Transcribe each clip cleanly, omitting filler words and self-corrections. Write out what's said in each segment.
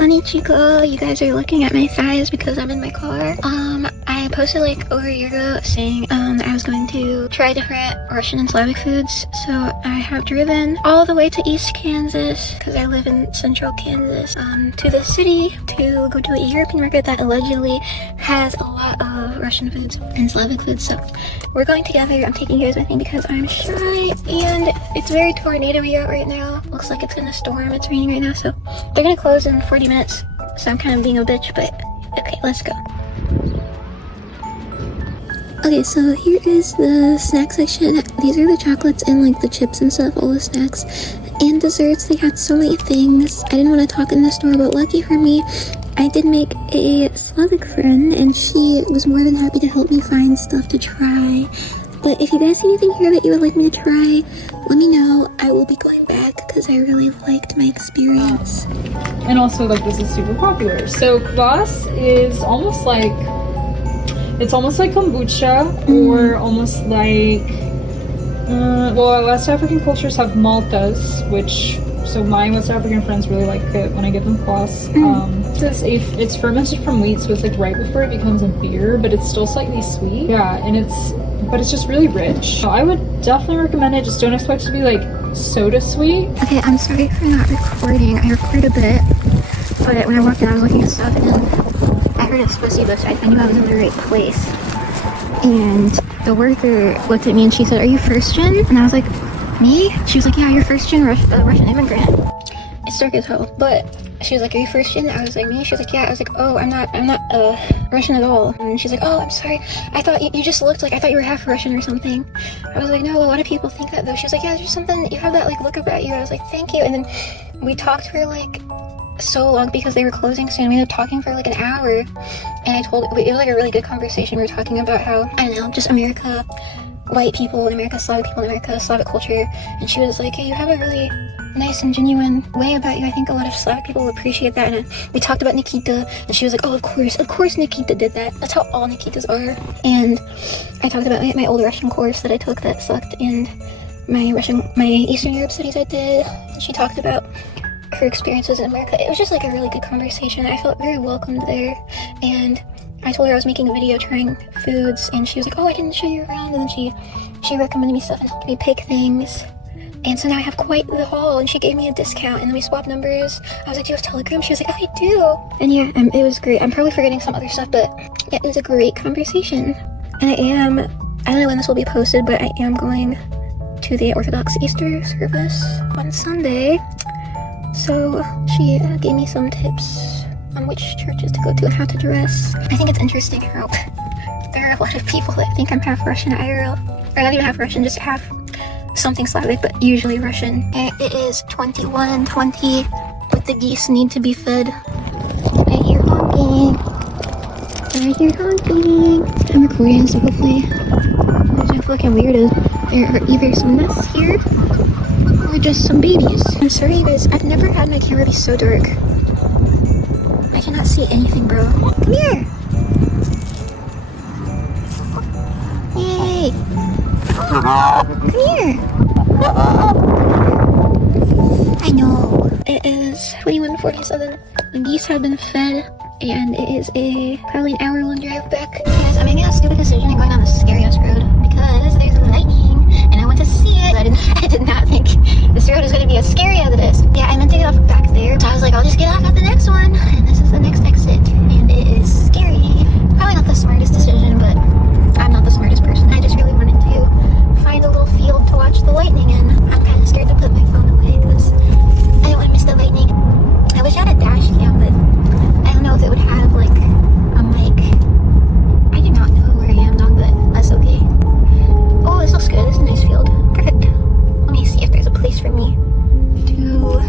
Okimia Ichigo. You guys are looking at my thighs because I'm in my car. I posted like over a year ago saying I was going to try different Russian and Slavic foods. So I have driven all the way to East Kansas, because I live in central Kansas, to the city to go to a European market that allegedly has a lot of Russian foods and Slavic foods. So we're going together. I'm taking you guys with me because I'm shy, and it's very tornado-y out right now. Looks like it's gonna storm. It's raining right now, so they're gonna close in 40 minutes. So I'm kind of being a bitch, but okay, let's go. Okay, so here is the snack section. These are the chocolates and like the chips and stuff, all the snacks and desserts. They had so many things. I didn't want to talk in the store, but lucky for me, I did make a Slavic friend, and she was more than happy to help me find stuff to try. But if you guys see anything here that you would like me to try, let me know. I will be going back because I really liked my experience. And also, like, this is super popular. So kvass is almost like, it's almost like kombucha, or almost like, well, West African cultures have maltas, which, so my West African friends really like it when I give them kvass. It's fermented from wheat, so it's like right before it becomes a beer, but it's still slightly sweet. Yeah, and but it's just really rich. So I would definitely recommend it. Just don't expect it to be like soda sweet. Okay, I'm sorry for not recording. I recorded a bit, but when I walked in, I was looking at stuff, and then I heard a spacey so I knew I was in the right place. And the worker looked at me and she said, "Are you first gen?" And I was like, "Me?" She was like, "Yeah, you're first gen Russian immigrant." It's dark as hell, but she was like, "Are you first gen?" I was like, "Me?" She was like, "Yeah." I was like, "Oh, I'm not Russian at all." And she's like, "Oh, I'm sorry. I thought you just looked like, I thought you were half Russian or something." I was like, "No, a lot of people think that though." She was like, "Yeah, there's something, you have that like look about you." I was like, "Thank you." And then we talked for like so long because they were closing soon. We ended up talking for like an hour, and it was like a really good conversation. We were talking about how, I don't know, just America, white people in America, Slavic people in America, Slavic culture. And she was like, "Hey, you have a really nice and genuine way about you. I think a lot of Slavic people appreciate that." And we talked about Nikita, and she was like, "Oh, of course Nikita did that. That's how all Nikitas are." And I talked about my old Russian course that I took that sucked, and my Eastern Europe studies I did. And she talked about her experiences in America. It was just like a really good conversation. I felt very welcomed there, and I told her I was making a video trying foods, and she was like, "Oh, I didn't show you around." And then she recommended me stuff and helped me pick things. And so now I have quite the haul, and she gave me a discount, and then we swapped numbers. I was like, "Do you have Telegram?" She was like, "Oh, I do." And yeah, it was great. I'm probably forgetting some other stuff, but yeah, it was a great conversation. And I don't know when this will be posted, but I am going to the Orthodox Easter service on Sunday. So she gave me some tips on which churches to go to and how to dress. I think it's interesting how there are a lot of people that think I'm half Russian IRL, or not even half Russian, just half something Slavic, but usually Russian. And it is 21:20, but the geese need to be fed. I hear honking. I'm recording, so hopefully I don't feel like I'm weird. There are either some nests here or just some babies. I'm sorry you guys, I've never had my camera be so dark. I cannot see anything, bro. Come here! Yay! Come here! I know. It is 21:47. The geese have been fed, and it is probably an hour-long drive back. Guys, I'm making a stupid decision and going on a scary-ass road because there's lightning, and I want to see it. I did not think this road was going to be as scary as it is. Yeah, I meant to get off back there, so I was like, I'll just get off at the next one, and this is the next exit, and it is scary. Probably not the smartest decision, but I'm not the smartest person. I just really wanted to find a little field to watch the lightning in. I'm kind of scared to put my phone away because I don't want to miss the lightning. I wish I had a dash cam, but I don't know if it would have like a mic. I do not know where I am, dog, but that's okay. Oh, this looks good. This is a nice field. Perfect. Let me see if there's a place for me to...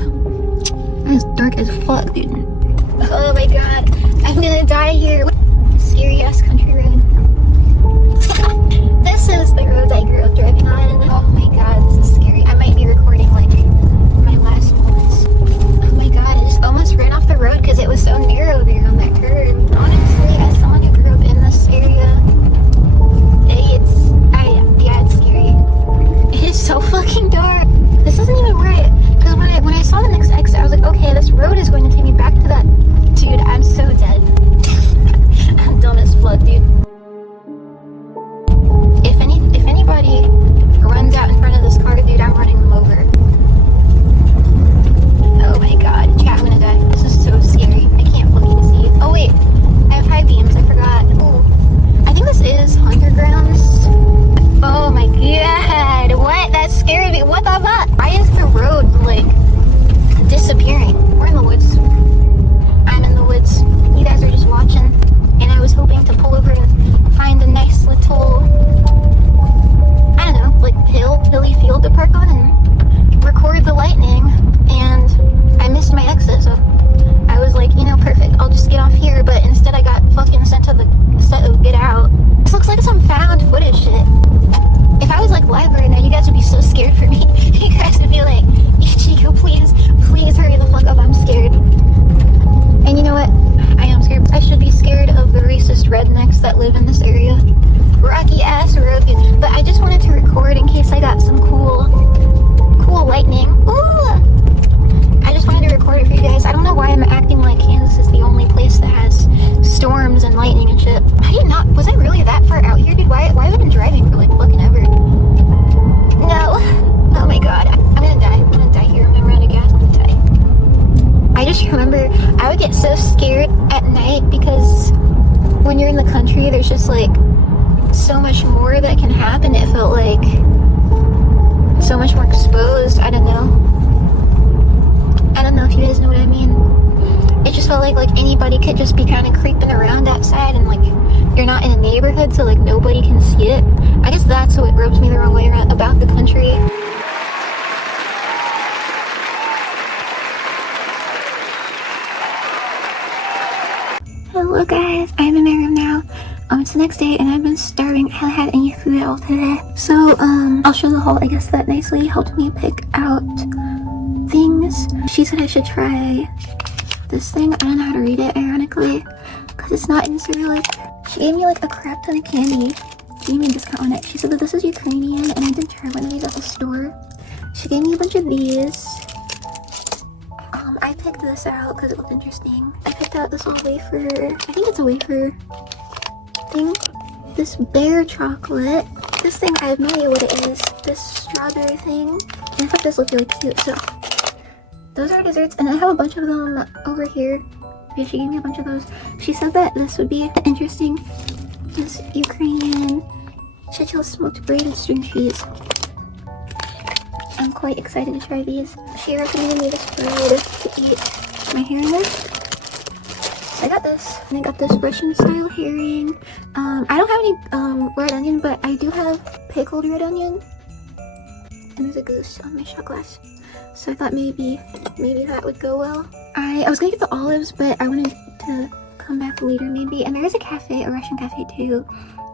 It's dark as fuck, dude. Oh my god. I'm gonna die here. Scary ass country road. This is the road I grew up driving on. Oh my god, this is scary. I might be recording like my last moments. Oh my god, I just almost ran off the road because it was so narrow there on that curve. Honestly, as someone who grew up in this area, it's scary. It is so fucking dark. This isn't even right. Because when I saw the next exit, I was like, okay, this road is going to take me back to that that live in this area. Rocky ass road, but I just wanted to record in case I got some cool lightning. Ooh! I just wanted to record it for you guys. I don't know why I'm acting like Kansas is the only place that has storms and lightning and shit. Was I really that far out here, dude? Why have I been driving for like fucking ever? No. Oh my god. I'm gonna die. I'm gonna die here. I'm gonna run out of gas. I'm gonna die. I just remember I would get so scared at night because when you're in the country, there's just like so much more that can happen. It felt like so much more exposed. I don't know if you guys know what I mean. It just felt like anybody could just be kind of creeping around outside, and like you're not in a neighborhood, so like nobody can see it. I guess that's what rubs me the wrong way around about the country. Hello guys, I'm in my room now. It's the next day and I've been starving. I haven't had any food at all today. So I'll show the haul. I guess that nice lady helped me pick out things. She said I should try this thing. I don't know how to read it, ironically, because it's not in Cyrillic. She gave me like a crap ton of candy. She gave me a discount on it. She said that this is Ukrainian and I didn't try one of these at the store. She gave me a bunch of these. I picked this out because it looked interesting. I picked out this little wafer. I think it's a wafer thing. This bear chocolate. This thing, I have no idea what it is. This strawberry thing. And I thought this looked really cute. So those are desserts, and I have a bunch of them over here. Yeah, she gave me a bunch of those. She said that this would be interesting. This Ukrainian chichil smoked braided string cheese. I'm quite excited to try these. She recommended me this bread to eat my hair in. So I got this, and I got this Russian style herring. I don't have any red onion, but I do have pickled red onion. And there's a goose on my shot glass. So I thought maybe that would go well. I was gonna get the olives, but I wanted to come back later maybe. And there is a cafe, a Russian cafe too.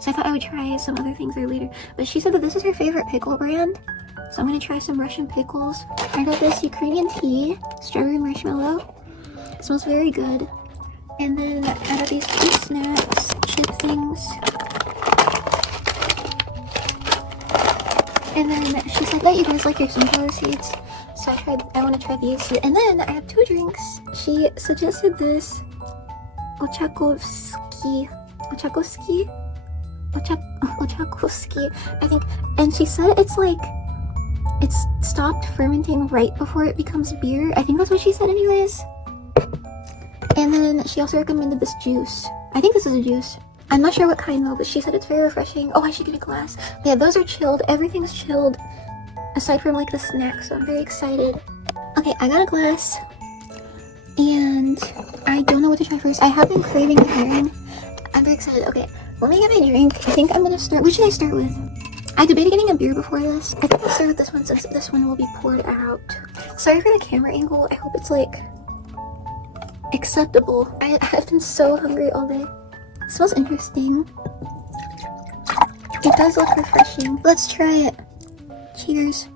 So I thought I would try some other things there later. But she said that this is her favorite pickle brand. So I'm gonna try some Russian pickles. I got this Ukrainian tea, strawberry marshmallow. It smells very good. And then I got these two snacks, chip things. And then she said that you guys like your sunflower seeds. So I want to try these. And then I have two drinks. She suggested this Ochakovsky, I think. And she said it's stopped fermenting right before it becomes beer. I think that's what she said anyways. And then she also recommended this juice. I think this is a juice. I'm not sure what kind though, but she said it's very refreshing. Oh, I should get a glass. But yeah, those are chilled. Everything's chilled aside from like the snacks, so I'm very excited. Okay, I got a glass. And I don't know what to try first. I have been craving the herring. I'm very excited. Okay, let me get my drink. I think I'm gonna start. What should I start with? I debated getting a beer before this. I think I'll start with this one since this one will be poured out. Sorry for the camera angle. I hope it's like acceptable. I've been so hungry all day. It smells interesting. It does look refreshing. Let's try it. Cheers.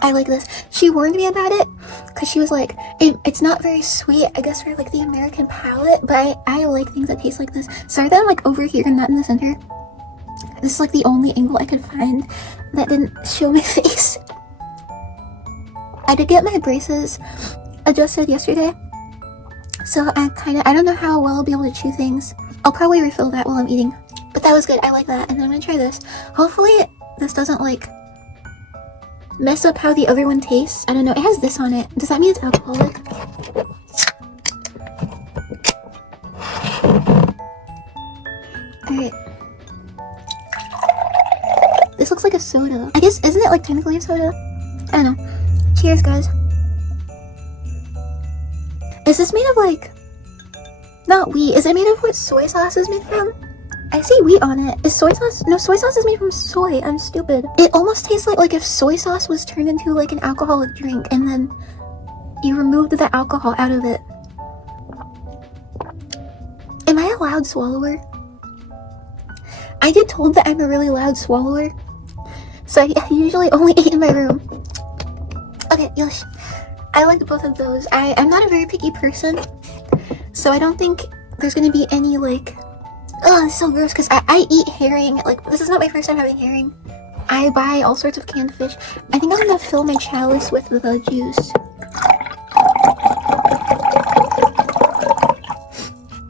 I like this. She warned me about it because she was like, it's not very sweet, I guess, for like the American palate, but I like things that taste like this. Sorry that I'm like over here and not in the center. This is like the only angle I could find that didn't show my face. I did get my braces adjusted yesterday, so I don't know how well I'll be able to chew things. I'll probably refill that while I'm eating, but that was good. I like that. And then I'm gonna try this. Hopefully this doesn't like mess up how the other one tastes. I don't know. It has this on it. Does that mean it's alcoholic? Alright. This looks like a soda. I guess, isn't it like technically a soda? I don't know. Cheers, guys. Is this made of like, not wheat, is it made of what soy sauce is made from? I see wheat on it. Is soy sauce? No, soy sauce is made from soy. I'm stupid. It almost tastes like if soy sauce was turned into like an alcoholic drink and then you removed the alcohol out of it. Am I a loud swallower? I get told that I'm a really loud swallower, so I usually only eat in my room. Okay, yosh. I liked both of those. I'm not a very picky person, so I don't think there's gonna be any like Oh, it's so gross because I eat herring. Like, this is not my first time having herring. I buy all sorts of canned fish. I think I'm gonna fill my chalice with the juice.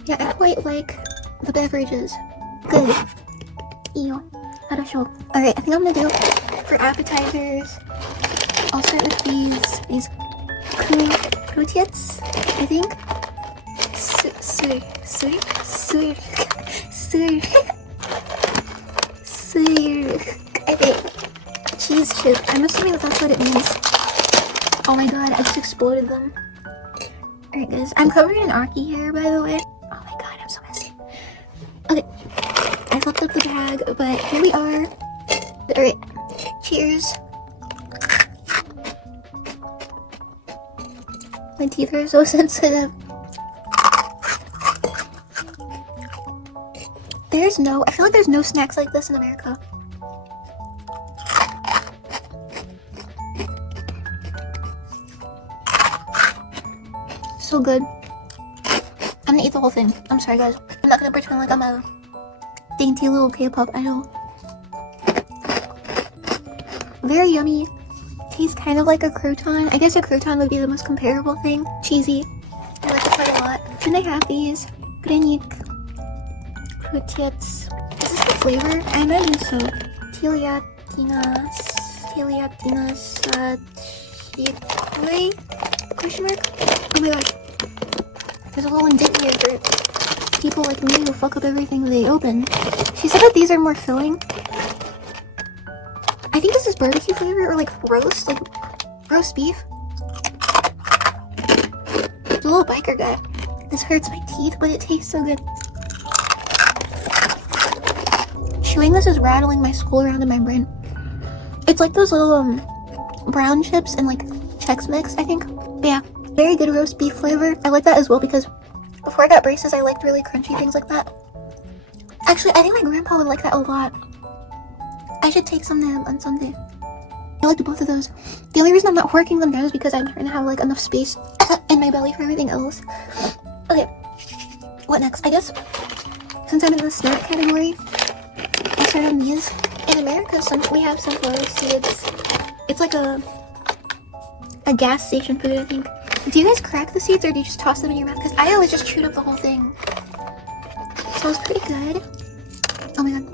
Yeah, I quite like the beverages. Good. Ew. Хорошо. Alright, I think I'm gonna do for appetizers. I'll start with these krutits, I think. I think. Cheese chip. I'm assuming that's what it means. Oh my god, I just exploded them. Alright guys, I'm covered in Aki hair by the way. Oh my god, I'm so messy. Okay, I fucked up the bag, but here we are. Alright, cheers. My teeth are so sensitive. I feel like there's no snacks like this in America. So good. I'm gonna eat the whole thing. I'm sorry guys. I'm not gonna pretend like I'm a dainty little K-pop idol. Very yummy. Tastes kind of like a crouton. I guess a crouton would be the most comparable thing. Cheesy. I like it quite a lot. And I have these Grenik Krutits. Is this the flavor? I imagine so. Tiliatinas. Question mark? Oh my gosh. There's a little insignia for people like me who fuck up everything they open. She said that these are more filling. I think this is barbecue flavor or like roast beef. The little biker guy. This hurts my teeth, but it tastes so good. Chewing this is rattling my skull around in my brain. It's like those little brown chips and like Chex Mix, I think. But yeah, very good roast beef flavor. I like that as well because before I got braces, I liked really crunchy things like that. Actually, I think my grandpa would like that a lot. I should take some to him on Sunday. I liked both of those. The only reason I'm not horking them down is because I'm trying to have like enough space in my belly for everything else. Okay, what next? I guess since I'm in the snack category, I'll start on these. In America, we have sunflower seeds. It's like a gas station food, I think. Do you guys crack the seeds or do you just toss them in your mouth? Because I always just chewed up the whole thing. Smells pretty good. Oh my god.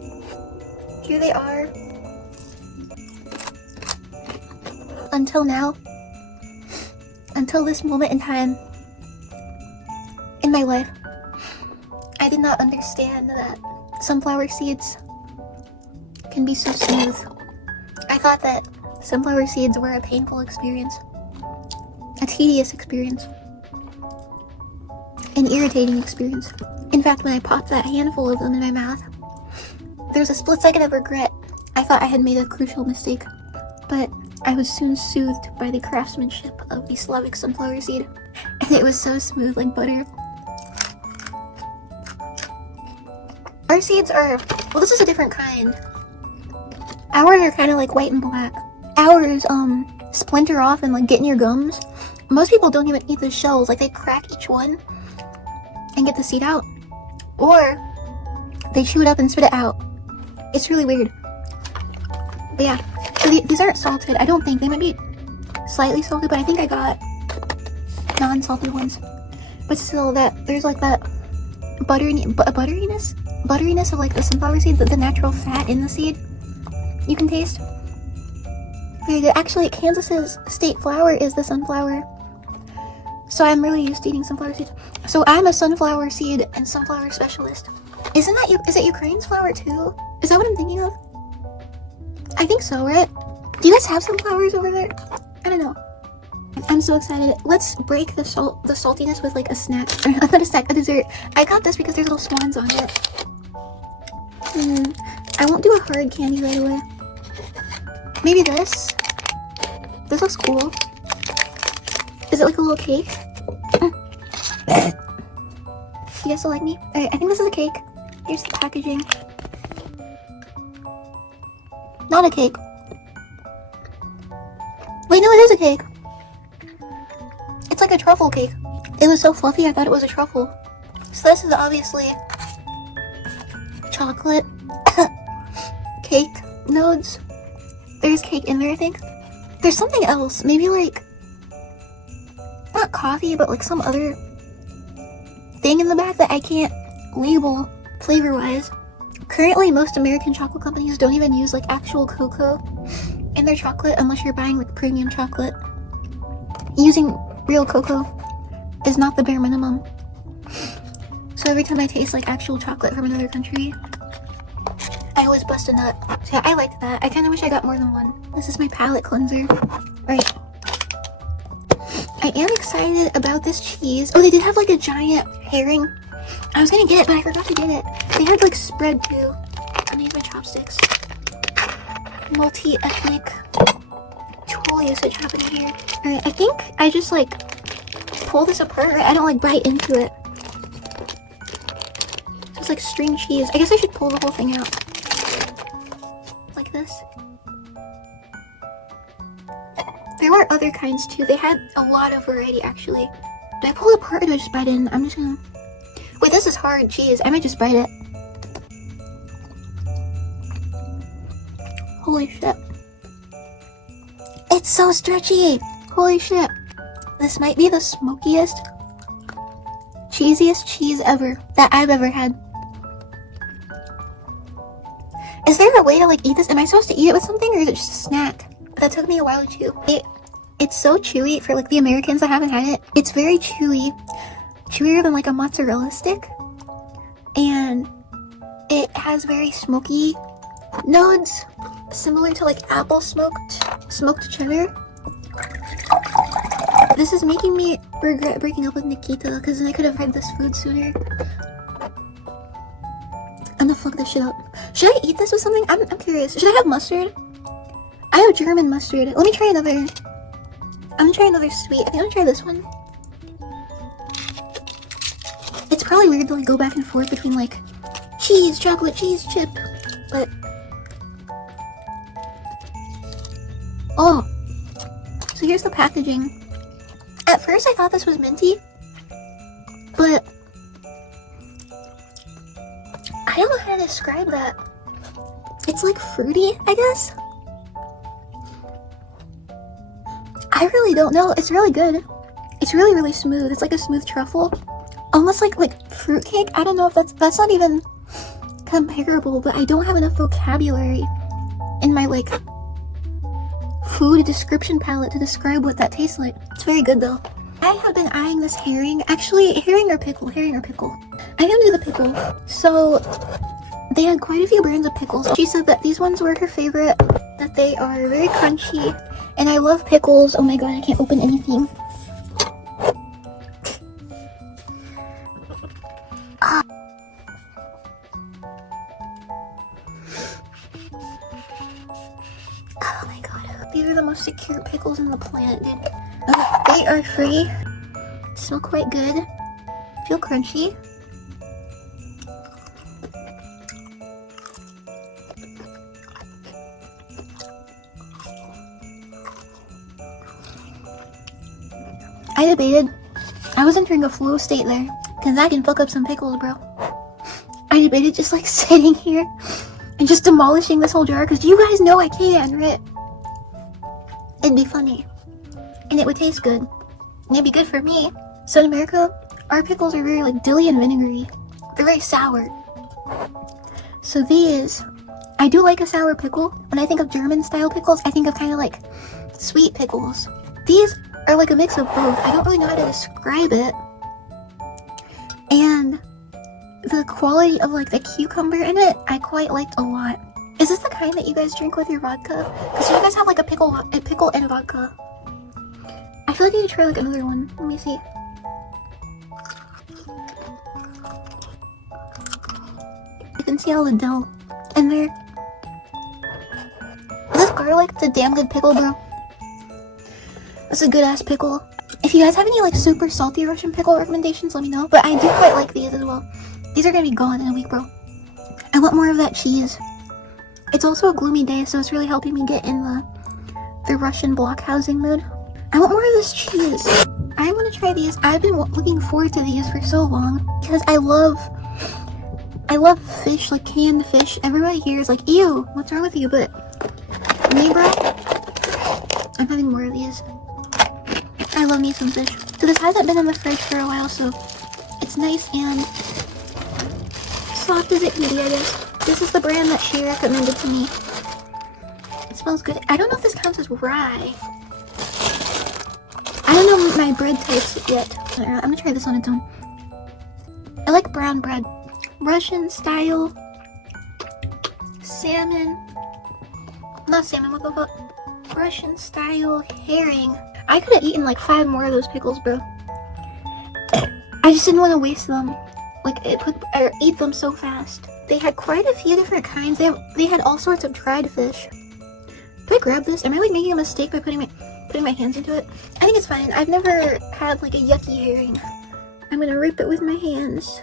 Here they are. Until now. Until this moment in time. In my life. I did not understand that sunflower seeds can be so smooth. I thought that sunflower seeds were a painful experience. A tedious experience. An irritating experience. In fact, when I popped that handful of them in my mouth, there's a split second of regret. I thought I had made a crucial mistake, but I was soon soothed by the craftsmanship of the Slavic sunflower seed, and it was so smooth like butter. Our seeds are, well, this is a different kind. Ours are kind of like white and black. Ours, splinter off and like get in your gums. Most people don't even eat the shells, like they crack each one and get the seed out. Or they chew it up and spit it out. It's really weird. But yeah, so these aren't salted, I don't think. They might be slightly salted, but I think I got non-salted ones. But still, there's like that butteriness of like the sunflower seed, the natural fat in the seed you can taste. Very good. Actually, Kansas's state flower is the sunflower. So I'm really used to eating sunflower seeds. So I'm a sunflower seed and sunflower specialist. Is it Ukraine's flower too? Is that what I'm thinking of? I think so, right? Do you guys have sunflowers over there? I don't know. I'm so excited. Let's break the saltiness with like a snack. Or not a snack, a dessert. I got this because there's little swans on it. I won't do a hard candy right away. Maybe this. This looks cool. Is it like a little cake? You guys still like me? Alright, I think this is a cake. Here's the packaging. Not a cake. Wait, no, it is a cake. It's like a truffle cake. It was so fluffy, I thought it was a truffle. So this is obviously chocolate cake nodes. There's cake in there, I think. There's something else, maybe like, not coffee, but like some other thing in the back that I can't label flavor-wise. Currently, most American chocolate companies don't even use like actual cocoa in their chocolate unless you're buying like premium chocolate. Using real cocoa is not the bare minimum. So every time I taste like actual chocolate from another country, I always bust a nut. So yeah, I like that. I kind of wish I got more than one. This is my palate cleanser. Right. I am excited about this cheese. Oh, they did have like a giant herring. I was gonna get it, but I forgot to get it. They had like spread too. I'm gonna use my chopsticks. Multi-ethnic tool usage happening here. Alright, I think I just like pull this apart, right? I don't like bite into it. So it's like string cheese. I guess I should pull the whole thing out. Like this. There were other kinds too. They had a lot of variety actually. Do I pull it apart or do I just bite in? I'm just gonna... Wait, this is hard cheese. I might just bite it. Holy shit. It's so stretchy! Holy shit. This might be the smokiest, cheesiest cheese ever that I've ever had. Is there a way to like eat this? Am I supposed to eat it with something or is it just a snack? That took me a while to chew. It's so chewy for like the Americans that haven't had it. It's very chewy. Chewier than like a mozzarella stick. And it has very smoky nodes. Similar to like apple smoked cheddar. This is making me regret breaking up with Nikita because then I could have had this food sooner. I'm gonna fuck this shit up. Should I eat this with something? I'm curious. Should I have mustard? I have German mustard. Let me try another. I'm gonna try another sweet. I think I'm gonna try this one. It's probably weird to like go back and forth between like cheese, chocolate, cheese, chip, but oh. So here's the packaging. At first I thought this was minty, but I don't know how to describe that. It's like fruity, I guess. I really don't know. It's really good. It's really, really smooth. It's like a smooth truffle. Almost like fruitcake. I don't know if that's not even comparable, but I don't have enough vocabulary in my like food description palette to describe what that tastes like. It's very good though. I have been eyeing this herring. Actually, herring or pickle. I'm gonna do the pickle. So they had quite a few brands of pickles. She said that these ones were her favorite, that they are very crunchy, and I love pickles. Oh my god, I can't open anything. Oh my god, these are the most secure pickles on the planet, dude. Okay, they are free. Smell quite good. Feel crunchy. I debated. I was entering a flow state there, because I can fuck up some pickles, bro. I debated just like sitting here and just demolishing this whole jar, because you guys know I can, right? It'd be funny. And it would taste good. And it'd be good for me. So in America, our pickles are very like dilly and vinegary. They're very sour. So these, I do like a sour pickle. When I think of German style pickles, I think of kind of like sweet pickles. These are like a mix of both. I don't really know how to describe it. And the quality of like the cucumber in it, I quite liked a lot. Is this the kind that you guys drink with your vodka? Because you guys have like a pickle and vodka. I feel like I need to try like another one. Let me see. You can see all the dough in there. Is this garlic? It's a damn good pickle, bro. It's a good ass pickle. If you guys have any like super salty Russian pickle recommendations, let me know. But I do quite like these as well. These are gonna be gone in a week, bro. I want more of that cheese. It's also a gloomy day, so it's really helping me get in the Russian block housing mood. I want more of this cheese. I want to try these. I've been looking forward to these for so long because I love I love fish, like canned fish. Everybody here is like, ew, what's wrong with you? But me, bro, I'm having more of these. I love me some fish. So this hasn't been in the fridge for a while, so it's nice and soft as it can be, I guess. This is the brand that she recommended to me. It smells good. I don't know if this counts as rye. I don't know my bread types yet. I'm gonna try this on its own. I like brown bread. Russian style salmon. Not salmon, what the fuck? Russian style herring. I could have eaten like 5 more of those pickles, bro. I just didn't want to waste them. Like, eat them so fast. They had quite a few different kinds. They had all sorts of dried fish. Do I grab this? Am I like making a mistake by putting my hands into it? I think it's fine. I've never had like a yucky herring. I'm gonna rip it with my hands.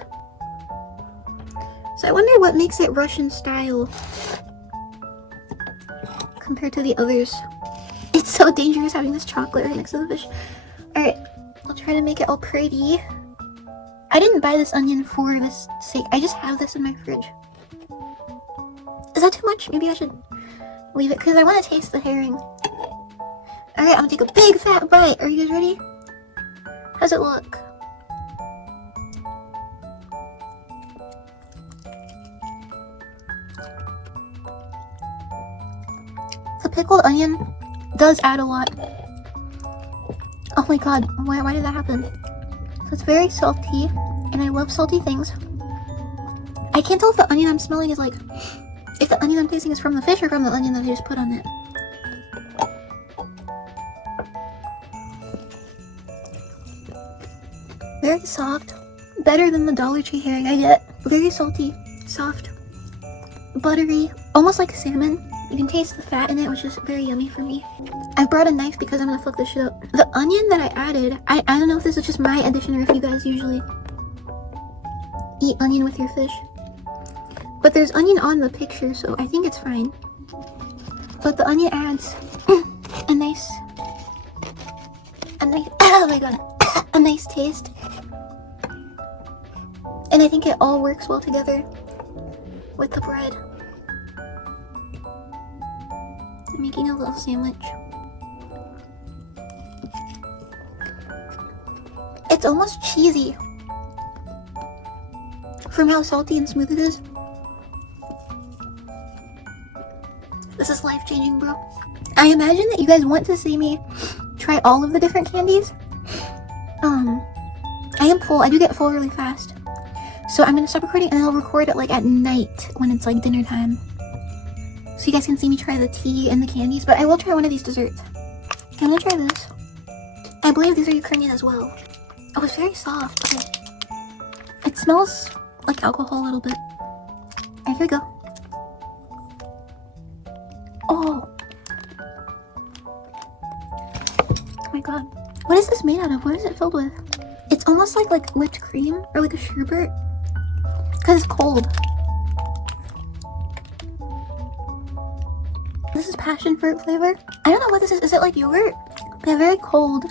So I wonder what makes it Russian style compared to the others. It's so dangerous having this chocolate right next to the fish. Alright, I'll try to make it all pretty. I didn't buy this onion for this sake. I just have this in my fridge. Is that too much? Maybe I should leave it because I want to taste the herring. Alright, I'm gonna take a big fat bite. Are you guys ready? How's it look? The pickled onion does add a lot. Oh my god, why did that happen? So it's very salty, and I love salty things. I can't tell if the onion I'm smelling is like, if the onion I'm tasting is from the fish or from the onion that I just put on it. Very soft. Better than the Dollar Tree herring I get. Very salty, soft, buttery, almost like salmon. You can taste the fat in it, which is very yummy for me. I brought a knife because I'm gonna fuck this shit up. The onion that I added, I don't know if this is just my addition or if you guys usually eat onion with your fish. But there's onion on the picture, so I think it's fine. But the onion adds a nice, oh my god, a nice taste. And I think it all works well together with the bread. I'm making a little sandwich. It's almost cheesy from how salty and smooth it is. This is life-changing, bro. I imagine that you guys want to see me try all of the different candies. I am full. I do get full really fast. So I'm gonna stop recording and I'll record it like at night when it's like dinner time. So you guys can see me try the tea and the candies, but I will try one of these desserts. I'm gonna try this. I believe these are Ukrainian as well. Oh, it's very soft. Okay. It smells like alcohol a little bit. Alright, here we go. Oh. Oh my god. What is this made out of? What is it filled with? It's almost like whipped cream or like a sherbet. Because it's cold. This is passion fruit flavor. I don't know what this is. Is it like yogurt? Yeah, very cold.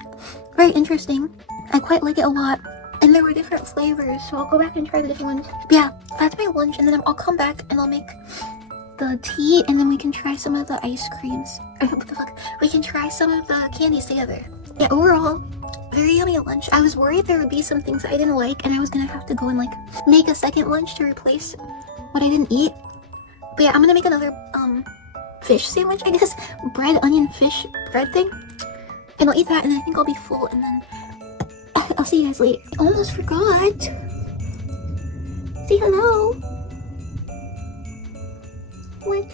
Very interesting. I quite like it a lot. And there were different flavors, so I'll go back and try the different ones. But yeah, that's my lunch, and then I'll come back and I'll make the tea, and then we can try some of the ice creams. What the fuck? We can try some of the candies together. Yeah, overall, very yummy lunch. I was worried there would be some things I didn't like, and I was gonna have to go and like make a second lunch to replace what I didn't eat. But yeah, I'm gonna make another fish sandwich, I guess. Bread, onion, fish, bread thing. And I'll eat that, and I think I'll be full, and then I'll see you guys later. I almost forgot. Say hello. What?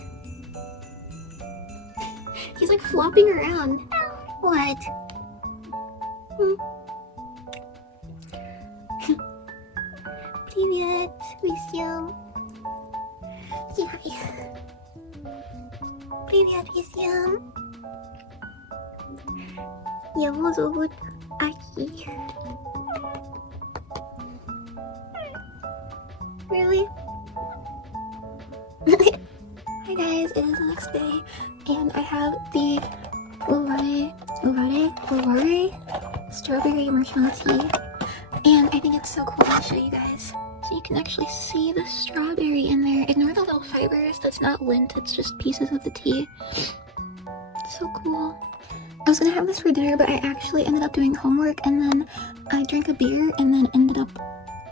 He's like flopping around. What? Привет, Висям. Привет, Висям. Его зовут Аки. Really? Hi guys, it is the next day, and I have the strawberry marshmallow tea, and I think it's so cool. I'll show you guys. So so you can actually see the strawberry in there. Ignore the little fibers, that's not lint, it's just pieces of the tea. So cool. I was gonna have this for dinner, but I actually ended up doing homework, and then I drank a beer, and then ended up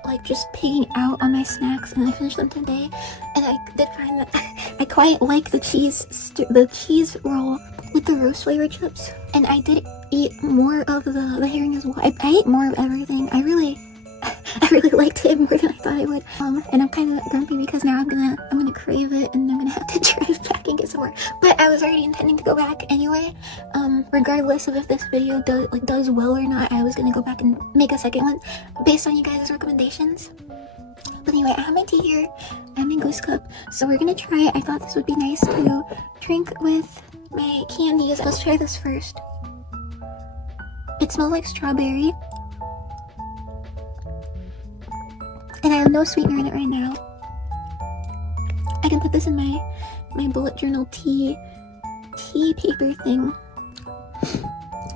like just pigging out on my snacks, and I finished them today. And I did find that I quite like the cheese roll with the roast flavor chips, and I did eat more of the herring as well. I ate more of everything. I really liked it more than I thought I would. And I'm kind of grumpy because now I'm gonna crave it, and I'm gonna have to drive back and get some more. But I was already intending to go back anyway. Regardless of if this video does well or not, I was gonna go back and make a second one based on you guys' recommendations. But anyway, I have my tea here. I have my goose cup, so we're gonna try it. I thought this would be nice to drink with my candies. Let's try this first. It smells like strawberry, and I have no sweetener in it right now. I can put this in my bullet journal tea paper thing.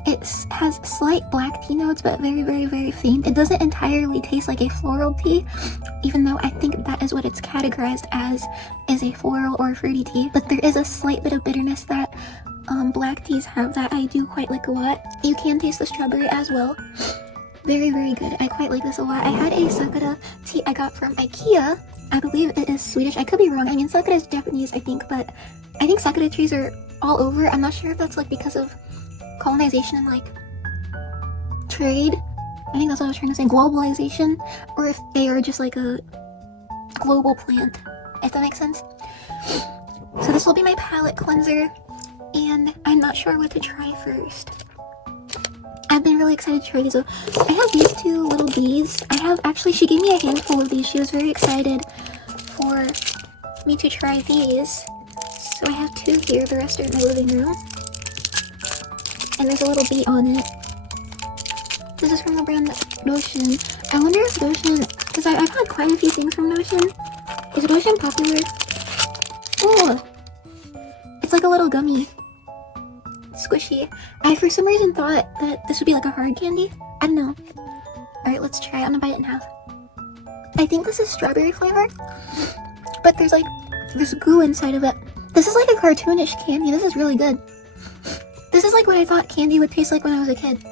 It has slight black tea notes, but very, very, very faint. It doesn't entirely taste like a floral tea, even though I think that is what it's categorized as, is a floral or fruity tea. But there is a slight bit of bitterness that black teas have that I do quite like a lot. You can taste the strawberry as well. Very, very good. I quite like this a lot. I had a Sakura tea I got from Ikea. I believe it is Swedish. I could be wrong. I mean, Sakura is Japanese, I think, but I think Sakura trees are all over. I'm not sure if that's like because of colonization and like trade. I think that's what I was trying to say, globalization, or if they are just like a global plant, if that makes sense. So this will be my palate cleanser, and I'm not sure what to try first. I've been really excited to try these. So I have these two little bees. She gave me a handful of these. She was very excited for me to try these. So I have two here, the rest are in my living room. And there's a little bee on it. This is from the brand Notion. I wonder if Notion, because I've had quite a few things from Notion. Is Notion popular? Oh! It's like a little gummy. Squishy. I for some reason thought that this would be like a hard candy. I don't know. Alright, let's try it. I'm gonna bite it in half. I think this is strawberry flavor, but there's like this goo inside of it. This is like a cartoonish candy. This is really good. This is like what I thought candy would taste like when I was a kid.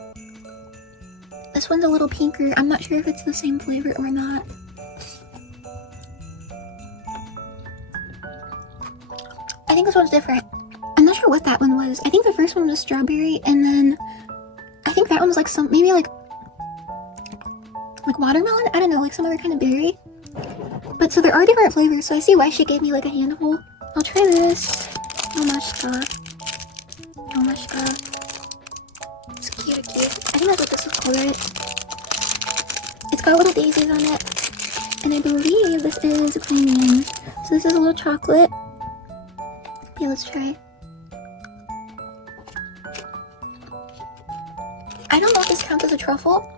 This one's a little pinker. I'm not sure if it's the same flavor or not. I think this one's different. I'm not sure what that one was. I think the first one was strawberry, and then I think that one was like maybe like watermelon? I don't know, like some other kind of berry. But so there are different flavors, so I see why she gave me like a handful. I'll try this. Nomashka. It's cute. I think that's what this is called, right? It's got little daisies on it. And I believe this is premium. So this is a little chocolate. Okay, let's try. I don't know if this counts as a truffle,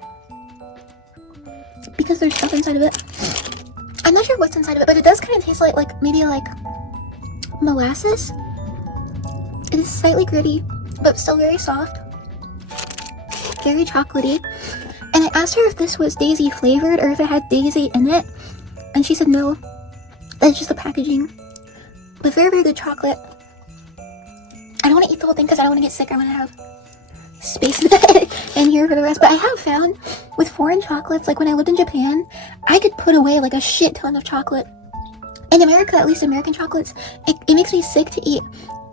because there's stuff inside of it. I'm not sure what's inside of it, but it does kind of taste like maybe like molasses. It is slightly gritty, but still very soft. Very chocolatey. And I asked her if this was daisy flavored or if it had daisy in it, and she said no. That's just the packaging. But very, very good chocolate. I don't want to eat the whole thing because I don't want to get sick. I want to have space in here for the rest. But I have found with foreign chocolates, like when I lived in Japan, I could put away like a shit ton of chocolate. In America, at least American chocolates, it makes me sick to eat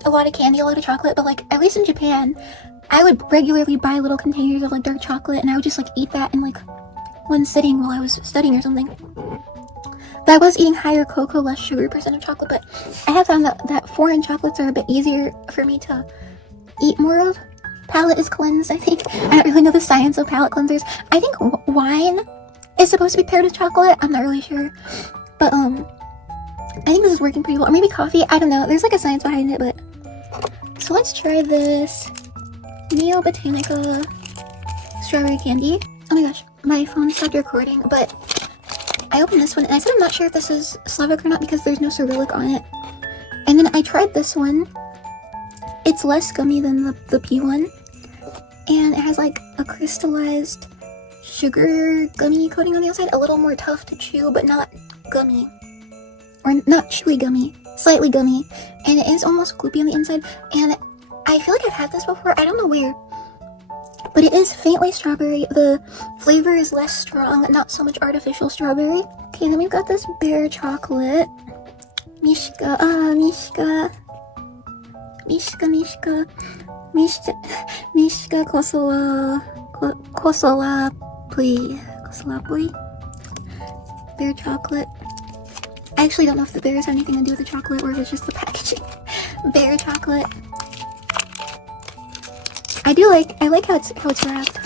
a lot of candy, a lot of chocolate. But like at least in Japan, I would regularly buy little containers of like dark chocolate, and I would just like eat that in like one sitting while I was studying or something. But I was eating higher cocoa, less sugar percent of chocolate. But I have found that foreign chocolates are a bit easier for me to eat more of. Palate is cleansed, I think. I don't really know the science of palate cleansers. I think wine is supposed to be paired with chocolate. I'm not really sure. But I think this is working pretty well. Or maybe coffee. I don't know. There's like a science behind it, but... So let's try this Neo Botanica strawberry candy. Oh my gosh, my phone stopped recording, but I opened this one and I said I'm not sure if this is Slavic or not because there's no Cyrillic on it. And then I tried this one. It's less gummy than the pea one, and it has like a crystallized sugar gummy coating on the outside, a little more tough to chew, but not gummy. Or not chewy gummy, slightly gummy. And it is almost gloopy on the inside. And I feel like I've had this before, I don't know where. But it is faintly strawberry. The flavor is less strong, not so much artificial strawberry. Okay, then we've got this bear chocolate. Mishka, Mishka. Mishka, Mishka. Mishka, Mishka Kosolapui. Bear chocolate. I actually don't know if the bears have anything to do with the chocolate or if it's just the packaging. Bear chocolate. I like how it's wrapped.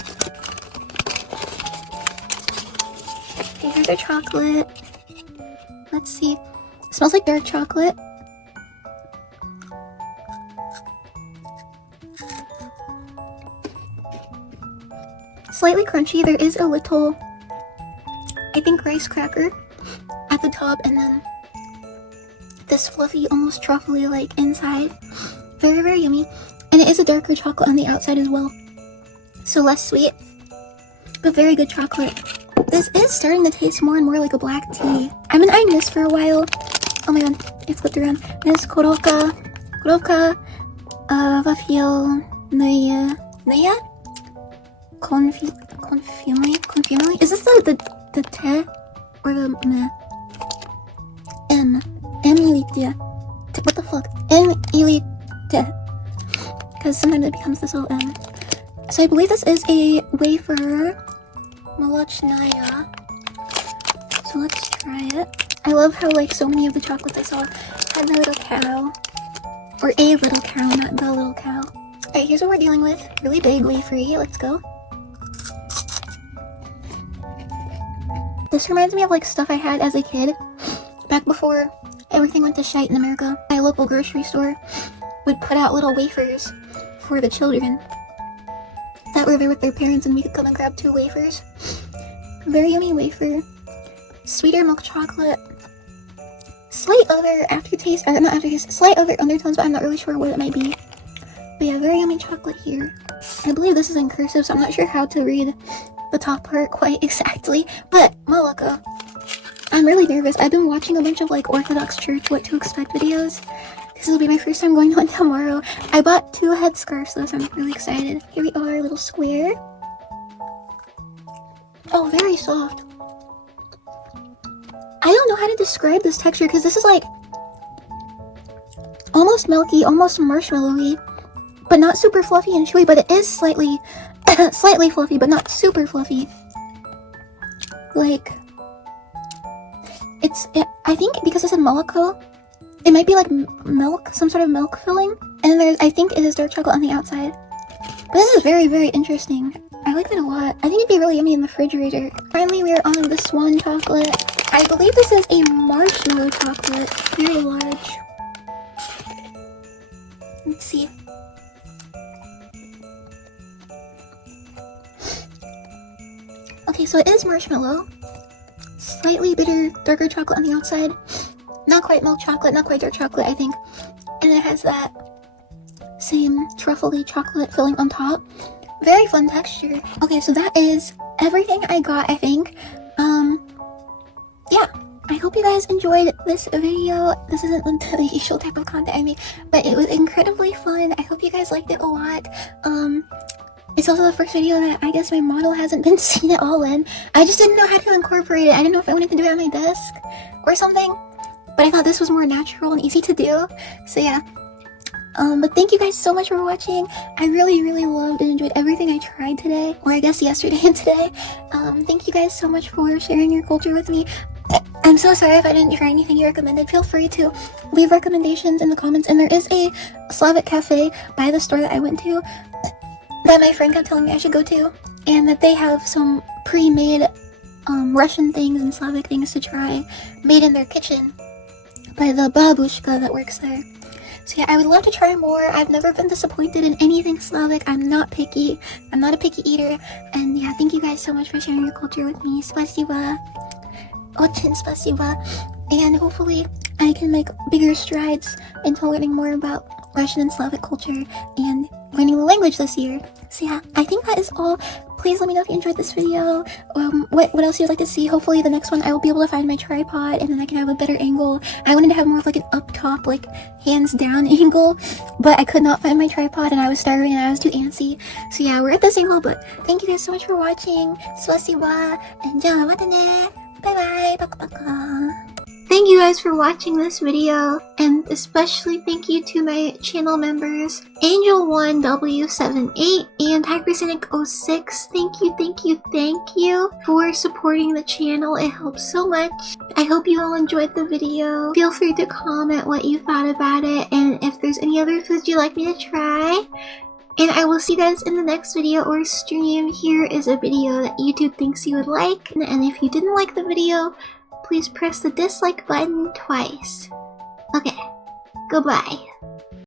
Okay, here's our chocolate. Let's see. It smells like dark chocolate. Slightly crunchy. There is a little, I think, rice cracker at the top, and then this fluffy, almost truffly like inside. Very, very yummy. And it is a darker chocolate on the outside as well. So less sweet, but very good chocolate. This is starting to taste more and more like a black tea. I've been eyeing this for a while. Oh my god, it flipped around. This Koroka Vafil Naya Confumely? Is this the te or the meh? Emilite. What the fuck? Emilite. Because sometimes it becomes this little M. So I believe this is a wafer Molochnaya. So let's try it. I love how like so many of the chocolates I saw had the little cow. Or a little cow, not the little cow. Alright, here's what we're dealing with. Really big, wafery. Let's go. This reminds me of like stuff I had as a kid. Back before everything went to shite in America. My local grocery store would put out little wafers for the children that were there with their parents, and we could come and grab 2 wafers. Very yummy wafer. Sweeter milk chocolate. Slight other aftertaste, or not aftertaste, slight other undertones, but I'm not really sure what it might be. But yeah, very yummy chocolate here. I believe this is in cursive, so I'm not sure how to read the top part quite exactly. But, malaka. I'm really nervous. I've been watching a bunch of like Orthodox Church What to Expect videos. This will be my first time going to one tomorrow. I bought 2 headscarves though, so I'm really excited. Here we are, a little square. Oh, very soft. I don't know how to describe this texture because this is like almost milky, almost marshmallowy, but not super fluffy and chewy, but it is slightly slightly fluffy, but not super fluffy. Like, I think because it's in Moloko, it might be like milk, some sort of milk filling. And then I think it is dark chocolate on the outside. But this is very, very interesting. I like it a lot. I think it'd be really yummy in the refrigerator. Finally, we are on the Swan chocolate. I believe this is a marshmallow chocolate. Very large. Let's see. Okay, so it is marshmallow. Slightly bitter, darker chocolate on the outside. Not quite milk chocolate, not quite dark chocolate, I think. And it has that same truffly chocolate filling on top. Very fun texture. Okay, so that is everything I got, I think. Yeah. I hope you guys enjoyed this video. This isn't the usual type of content I make, but it was incredibly fun. I hope you guys liked it a lot. It's also the first video that I guess my model hasn't been seen at all in. I just didn't know how to incorporate it. I didn't know if I wanted to do it on my desk or something, but I thought this was more natural and easy to do. So yeah. But thank you guys so much for watching. I really, really loved and enjoyed everything I tried today, or I guess yesterday and today. Thank you guys so much for sharing your culture with me. I'm so sorry if I didn't try anything you recommended. Feel free to leave recommendations in the comments. And there is a Slavic cafe by the store that I went to that my friend kept telling me I should go to, and that they have some pre-made Russian things and Slavic things to try, made in their kitchen by the babushka that works there. So yeah, I would love to try more. I've never been disappointed in anything Slavic. I'm not picky. I'm not a picky eater. And yeah, thank you guys so much for sharing your culture with me. Spasiba. Очень spasiba. And hopefully I can make bigger strides into learning more about Russian and Slavic culture and learning the language this year. So yeah, I think that is all. Please let me know if you enjoyed this video. What else you'd like to see. Hopefully the next one I will be able to find my tripod and then I can have a better angle. I wanted to have more of like an up top, like hands down angle, but I could not find my tripod and I was starving and I was too antsy. So yeah, we're at this angle, but thank you guys so much for watching. Spasiba, and ja, mata ne. Bye bye, baka baka. Thank you guys for watching this video, and especially thank you to my channel members, Angel1W78 and Hypersonic06. Thank you for supporting the channel. It helps so much. I hope you all enjoyed the video. Feel free to comment what you thought about it, and if there's any other foods you'd like me to try. And I will see you guys in the next video or stream. Here is a video that YouTube thinks you would like, and if you didn't like the video, please press the dislike button twice. Okay, goodbye.